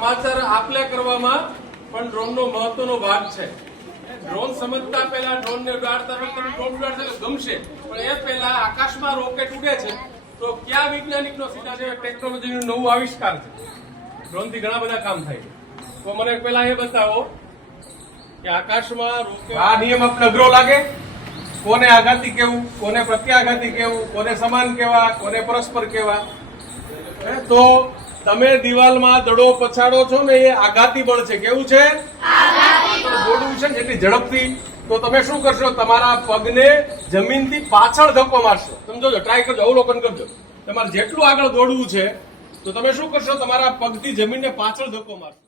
સમાચાર આપલે કરવામાં પણ ડ્રોનનો મહત્વનો ભાગ છે. ડ્રોન સમજતા પહેલા ડ્રોનને ઉડાડતા વખતે ડ્રોન ઉડાડતા ગમશે, પણ એ પહેલા આકાશમાં રોકેટ ઉડે છે તો કયા વૈજ્ઞાનિકનો સીધા છે ટેકનોલોજીનું નવું આવિષ્કાર છે. ડ્રોનથી ઘણા બધા કામ થાય છે. તો મને પહેલા એ બતાવો કે આકાશમાં રોકેટ. આ નિયમ આપણે અઘરો લાગે? કોને આઘાતી કેવું, કોને પ્રત્યાઘાતી કેવું, કોને સમાન કેવા, કોને પરસ્પર કેવા? તો તમે દિવાલમાં દડો પછાડો છો ને એ આઘાતી બળ છે. કેવું છે? દોડવું છે એટલી ઝડપથી. તો તમે શું કરશો? તમારા પગને જમીનથી પાછળ ધક્કો મારશો. સમજો છો? ટ્રાય કરજો, અવલોકન કરજો. તમારે જેટલું આગળ દોડવું છે તો તમે શું કરશો? તમારા પગથી જમીનને પાછળ ધક્કો મારશો.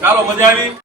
ચાલો, મજા આવી?